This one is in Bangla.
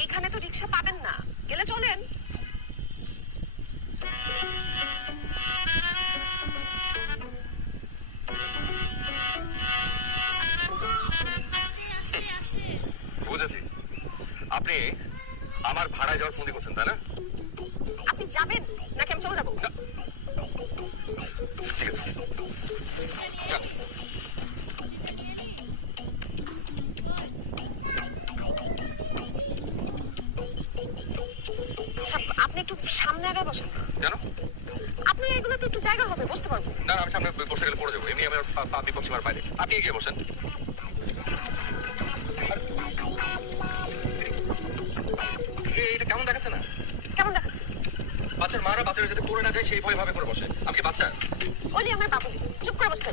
এইখানে তো রিক্সা পাবেন না, গেলে চলেন। বুঝেছি, আপনি আমার ভাড়ায় যাওয়ার ফোন করছেন তাই না? আপনি যাবেন নাকি আমি চলে যাবো? ঠিক আছে, আচ্ছা, আপনি একটু সামনে আগে বসেন। কেন? আপনি এগুলো তো একটু জায়গা হবে, বসতে পারবো। না, আমি সামনে বসে গেলে পড়ে যাবো, এমনি আমার পা বিপক্ষ সীমার বাইরে। আপনি এগিয়ে বসেন। এটা কেমন দেখাচ্ছে না? কেমন দেখাচ্ছে? বাচ্চার মারা বাচ্চারা যাতে পড়ে না যায় সেই ভয় ভাবে করে বসে। আমি কি বাচ্চা? ওলি আমার বাবু, চুপ করে বসতে।